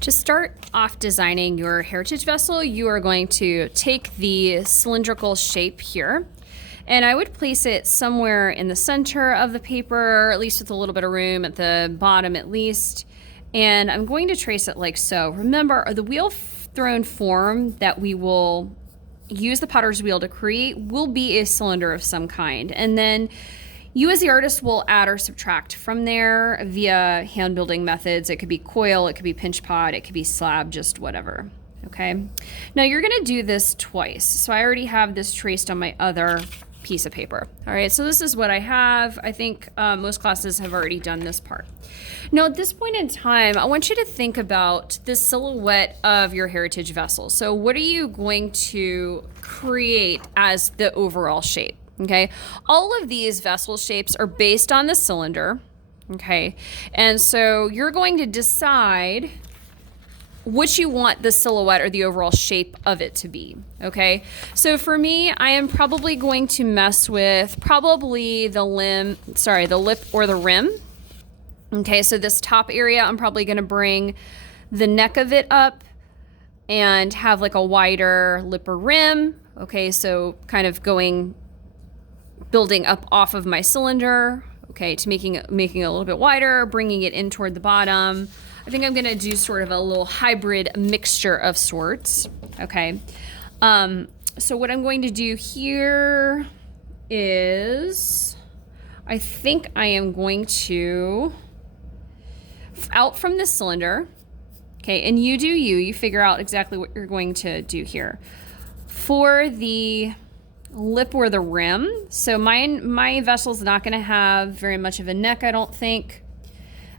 To start off designing your heritage vessel, you are going to take the cylindrical shape here, and I would place it somewhere in the center of the paper, or at least with a little bit of room at the bottom at least. And I'm going to trace it like so. Remember, the wheel thrown form that we will use the potter's wheel to create will be a cylinder of some kind. And then you as the artist will add or subtract from there via hand building methods. It could be coil, it could be pinch pot, it could be slab, just whatever. Okay. Now you're gonna do this twice. So I already have this traced on my other piece of paper. All right, so this is what I have. I think most classes have already done this part. Now at this point in time, I want you to think about the silhouette of your heritage vessel. So what are you going to create as the overall shape? Okay, all of these vessel shapes are based on the cylinder, okay? And so you're going to decide which you want the silhouette or the overall shape of it to be, okay? So for me, I am probably going to mess with probably the lip or the rim. Okay, so this top area, I'm probably gonna bring the neck of it up and have like a wider lip or rim. Okay, so kind of building up off of my cylinder, okay, to making it a little bit wider, bringing it in toward the bottom. I think I'm gonna do sort of a little hybrid mixture of sorts, okay? So what I'm going to do here is, I think I am going to, out from this cylinder, okay, and you figure out exactly what you're going to do here. For the lip or the rim, so my vessel's not going to have very much of a neck, I don't think.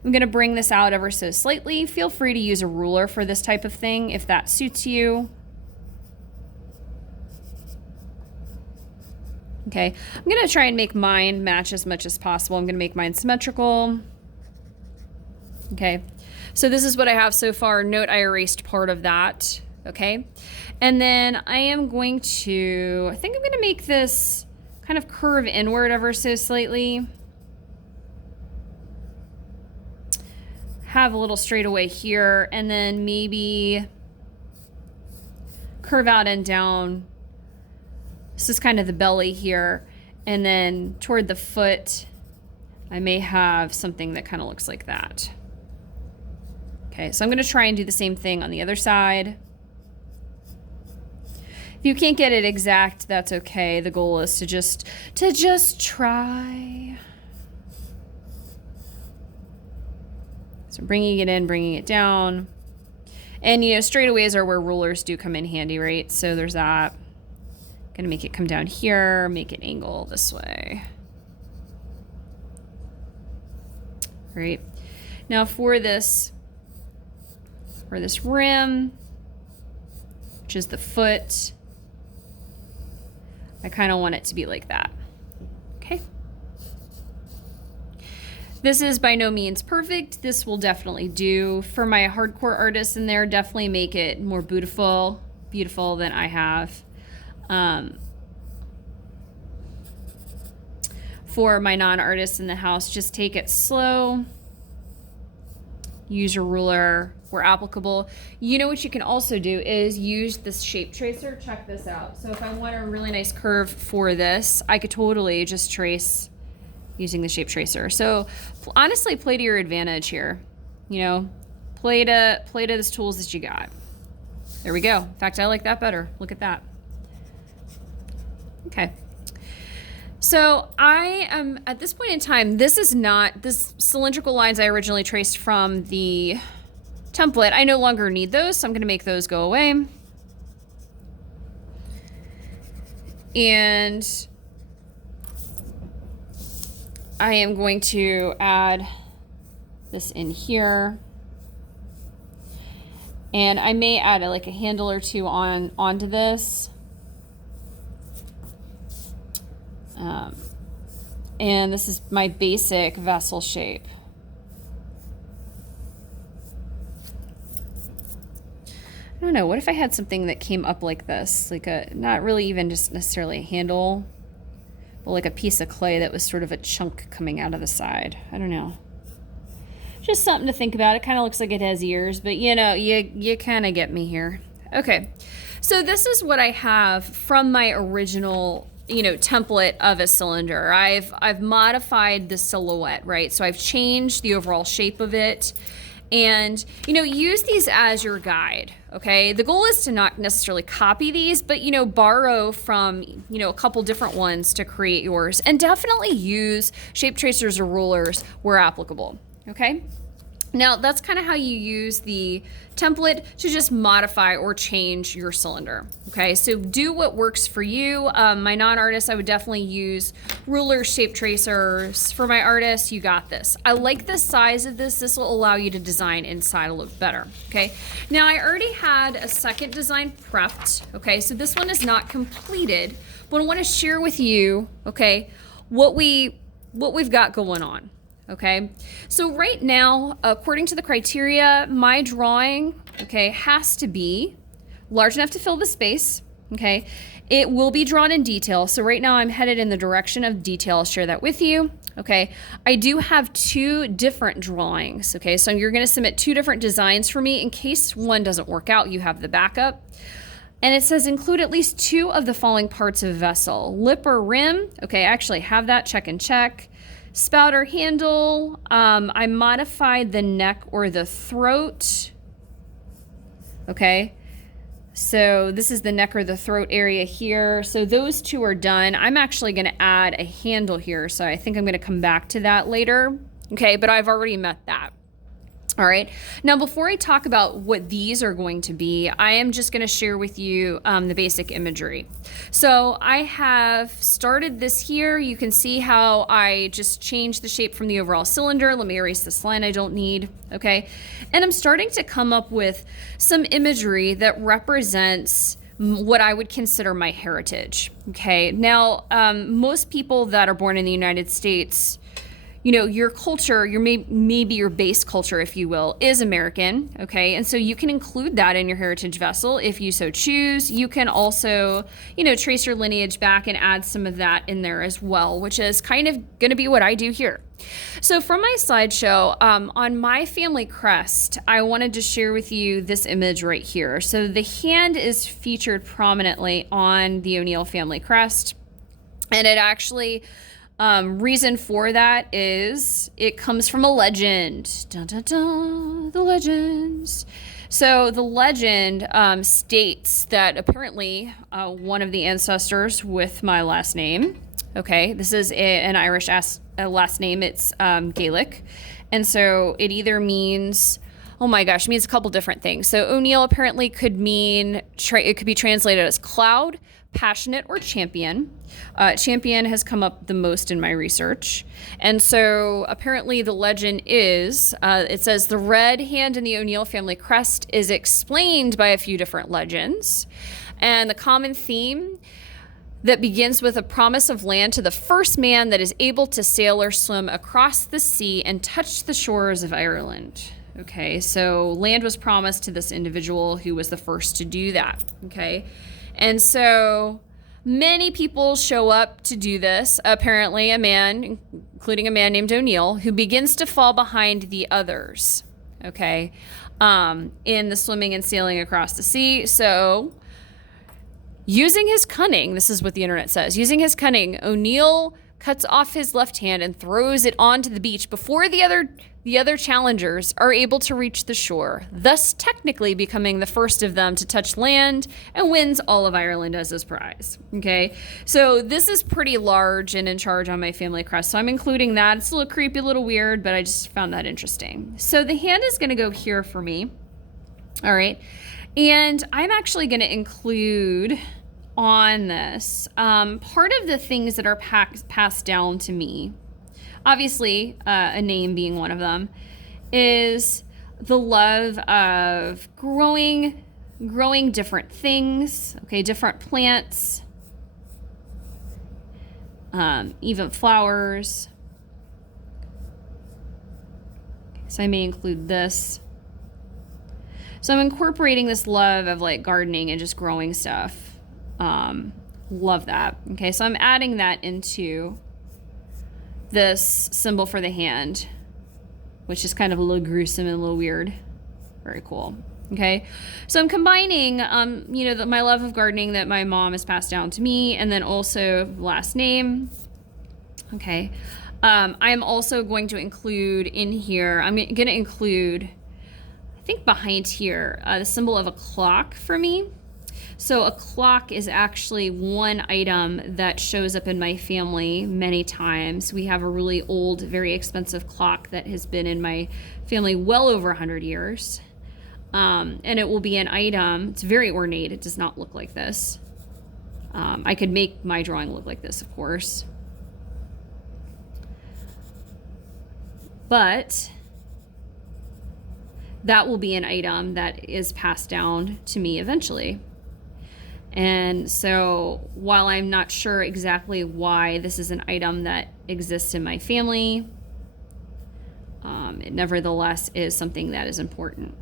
I'm going to bring this out ever so slightly. Feel free to use a ruler for this type of thing if that suits you. Okay, I'm going to try and make mine match as much as possible. I'm going to make mine symmetrical. Okay, so this is what I have so far. Note I erased part of that. Okay, and then I am going to, I think I'm going to make this kind of curve inward ever so slightly. Have a little straightaway here, and then maybe curve out and down. This is kind of the belly here, and then toward the foot, I may have something that kind of looks like that. Okay, so I'm going to try and do the same thing on the other side. If you can't get it exact, that's okay. The goal is to just try. So bringing it in, bringing it down. And, you know, straightaways are where rulers do come in handy, right? So there's that. Gonna make it come down here, make it angle this way. Right. Now for this rim, which is the foot, I kind of want it to be like that. Okay. This is by no means perfect. This will definitely do. For my hardcore artists in there, definitely make it more beautiful than I have. For my non-artists in the house, just take it slow. Use your ruler where applicable. You know what you can also do is use this shape tracer. Check this out. So if I want a really nice curve for this, I could totally just trace using the shape tracer. So honestly, play to your advantage here. You know, play to the tools that you got. There we go. In fact, I like that better. Look at that. Okay. So I am at this point in time, this cylindrical lines I originally traced from the template. I no longer need those, so I'm going to make those go away. And I am going to add this in here. And I may add like a handle or two onto this. And this is my basic vessel shape. I don't know, what if I had something that came up like this? Like not really even just necessarily a handle, but like a piece of clay that was sort of a chunk coming out of the side. I don't know. Just something to think about. It kind of looks like it has ears, but you kind of get me here. Okay, so this is what I have from my original, template of a cylinder. I've modified the silhouette, right? So I've changed the overall shape of it, and use these as your guide. Okay, the goal is to not necessarily copy these, but borrow from a couple different ones to create yours, and definitely use shape tracers or rulers where applicable. Okay. Now, that's kind of how you use the template to just modify or change your cylinder. Okay, so do what works for you. My non-artists, I would definitely use ruler shape tracers. For my artists, you got this. I like the size of this. This will allow you to design inside a little better. Okay, now I already had a second design prepped. Okay, so this one is not completed, but I want to share with you, okay, what we've got going on. Okay, so right now, according to the criteria, my drawing, okay, has to be large enough to fill the space. Okay, it will be drawn in detail. So right now I'm headed in the direction of detail. I'll share that with you. Okay, I do have 2 different drawings. Okay, so you're going to submit 2 different designs for me in case one doesn't work out. You have the backup. And it says include at least 2 of the following parts of vessel: lip or rim. Okay, I actually have that. Check and check. Spout or handle. I modified the neck or the throat. Okay, so this is the neck or the throat area here. So those 2 are done. I'm actually going to add a handle here, so I think I'm going to come back to that later. Okay, but I've already met that. All right, now before I talk about what these are going to be, I am just going to share with you the basic imagery. So I have started this here. You can see how I just changed the shape from the overall cylinder. Let me erase this line I don't need, okay? And I'm starting to come up with some imagery that represents what I would consider my heritage, okay? Now, most people that are born in the United States, your culture, maybe your base culture, if you will, is American, okay? And so you can include that in your heritage vessel if you so choose. You can also, trace your lineage back and add some of that in there as well, which is kind of going to be what I do here. So from my slideshow, on my family crest, I wanted to share with you this image right here. So the hand is featured prominently on the O'Neill family crest, and it actually... reason for that is it comes from a legend. Dun, dun, dun, the legends. So the legend states that apparently one of the ancestors with my last name, okay, this is an Irish last name. It's Gaelic. And so it either means, oh my gosh, it means a couple different things. So O'Neill apparently could mean, it could be translated as cloud, passionate, or champion. Champion has come up the most in my research. And so apparently the legend is, it says the red hand in the O'Neill family crest is explained by a few different legends. And the common theme that begins with a promise of land to the first man that is able to sail or swim across the sea and touch the shores of Ireland. Okay, so land was promised to this individual who was the first to do that. Okay. And so many people show up to do this. Apparently a man, including a man named O'Neill, who begins to fall behind the others, okay, in the swimming and sailing across the sea. So using his cunning, this is what the internet says, using his cunning, O'Neill cuts off his left hand and throws it onto the beach before the other challengers are able to reach the shore, thus technically becoming the first of them to touch land, and wins all of Ireland as his prize. Okay, so this is pretty large and in charge on my family crest, so I'm including that. It's a little creepy, a little weird, but I just found that interesting. So the hand is going to go here for me. All right, and I'm actually going to include on this part of the things that are passed down to me, obviously a name being one of them, is the love of growing different things, okay, different plants, even flowers. So I may include this. So I'm incorporating this love of like gardening and just growing stuff. Love that. Okay, so I'm adding that into this symbol for the hand which is kind of a little gruesome and a little weird. Very cool. Okay, so I'm combining, my love of gardening that my mom has passed down to me, and then also last name. Okay, I'm also going to include in here, I'm going to include, I think behind here, the symbol of a clock for me. So a clock is actually one item that shows up in my family many times. We have a really old, very expensive clock that has been in my family well over 100 years. And it will be an item. It's very ornate. It does not look like this. I could make my drawing look like this, of course. But that will be an item that is passed down to me eventually. And so while I'm not sure exactly why this is an item that exists in my family, it nevertheless is something that is important.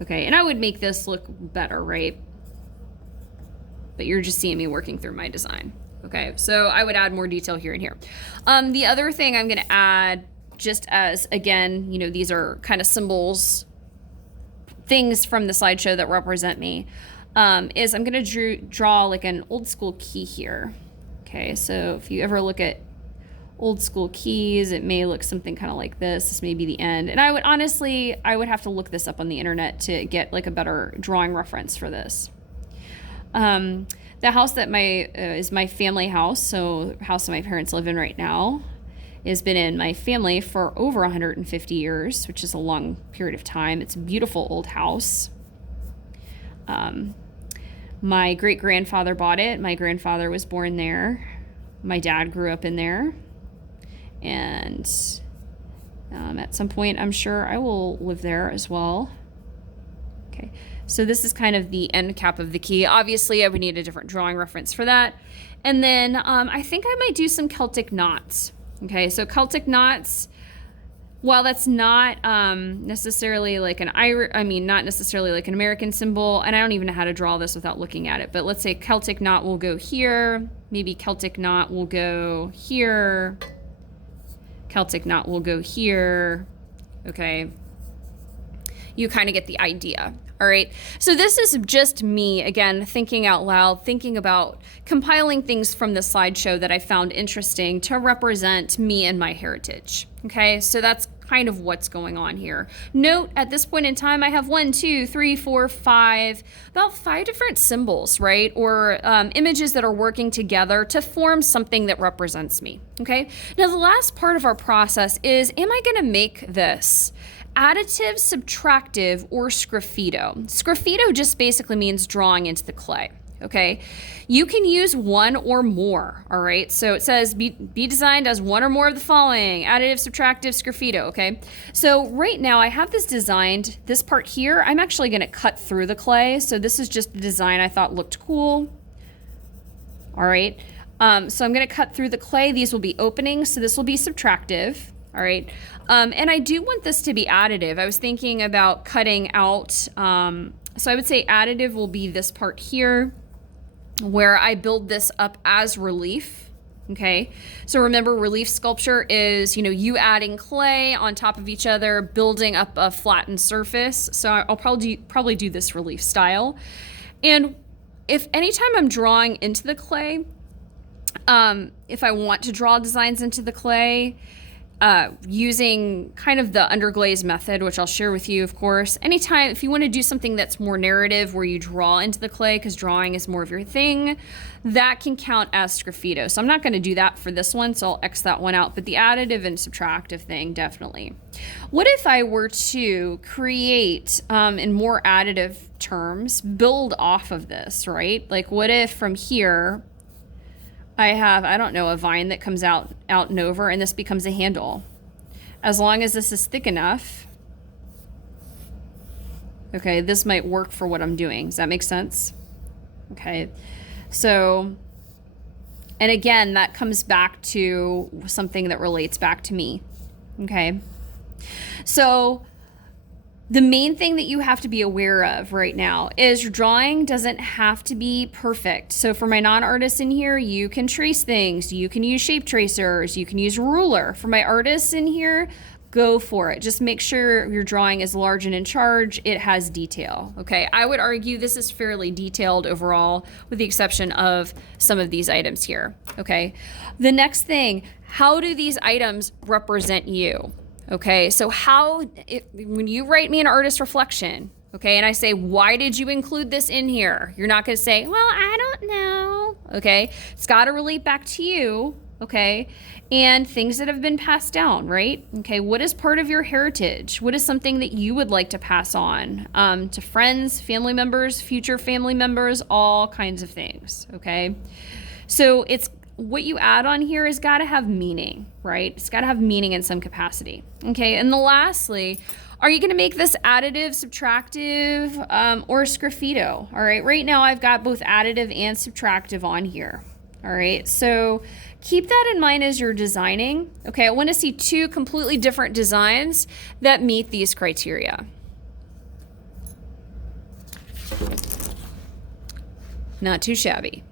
Okay, and I would make this look better, right? But you're just seeing me working through my design. Okay, so I would add more detail here and here. The other thing I'm gonna add, just as, again, these are kind of symbols, things from the slideshow that represent me, is I'm gonna draw like an old school key here. Okay, so if you ever look at old school keys, it may look something kind of like this. This may be the end. And I would have to look this up on the internet to get like a better drawing reference for this. The house that is my family house, so the house that my parents live in right now, has been in my family for over 150 years, which is a long period of time. It's a beautiful old house. My great-grandfather bought it. My grandfather was born there. My dad grew up in there. And at some point, I'm sure I will live there as well. Okay, so this is kind of the end cap of the key. Obviously, I would need a different drawing reference for that. And then I think I might do some Celtic knots. Okay, so Celtic knots, while that's not necessarily like not necessarily like an American symbol, and I don't even know how to draw this without looking at it, but let's say Celtic knot will go here, maybe Celtic knot will go here, Celtic knot will go here, okay? You kind of get the idea. All right, so this is just me, again, thinking out loud, thinking about compiling things from the slideshow that I found interesting to represent me and my heritage. Okay, so that's kind of what's going on here. Note, at this point in time, I have about 5 different symbols, right? Or images that are working together to form something that represents me. Okay, now the last part of our process is, am I gonna make this additive, subtractive, or sgraffito? Sgraffito just basically means drawing into the clay, okay? You can use one or more, all right? So it says be designed as one or more of the following: additive, subtractive, sgraffito, okay? So right now I have this designed, this part here, I'm actually gonna cut through the clay. So this is just the design I thought looked cool, all right? So I'm gonna cut through the clay. These will be openings, so this will be subtractive. All right, and I do want this to be additive. I was thinking about cutting out, so I would say additive will be this part here, where I build this up as relief, okay? So remember, relief sculpture is, you adding clay on top of each other, building up a flattened surface. So I'll probably do this relief style. And if anytime I'm drawing into the clay, if I want to draw designs into the clay, using kind of the underglaze method, which I'll share with you, of course. Anytime, if you want to do something that's more narrative, where you draw into the clay, because drawing is more of your thing, that can count as sgraffito. So I'm not going to do that for this one, so I'll X that one out. But the additive and subtractive thing, definitely. What if I were to create, in more additive terms, build off of this, right? Like, what if from here I have, I don't know, a vine that comes out and over, and this becomes a handle. As long as this is thick enough, okay, this might work for what I'm doing. Does that make sense? Okay, so, and again, that comes back to something that relates back to me, okay? So The main thing that you have to be aware of right now is your drawing doesn't have to be perfect. So for my non-artists in here, you can trace things, you can use shape tracers, you can use a ruler. For my artists in here, go for it. Just make sure your drawing is large and in charge. It has detail. Okay, I would argue this is fairly detailed overall, with the exception of some of these items here. Okay, the next thing, how do these items represent you? Okay, so when you write me an artist reflection, okay, and I say, why did you include this in here? You're not going to say, well, I don't know. Okay, it's got to relate back to you. Okay, and things that have been passed down, right? Okay, what is part of your heritage? What is something that you would like to pass on to friends, family members, future family members, all kinds of things. Okay, so what you add on here has got to have meaning, right? It's got to have meaning in some capacity. Okay, and lastly, are you going to make this additive, subtractive, or sgraffito? All right, right now I've got both additive and subtractive on here. All right, so keep that in mind as you're designing. Okay, I want to see two completely different designs that meet these criteria. Not too shabby.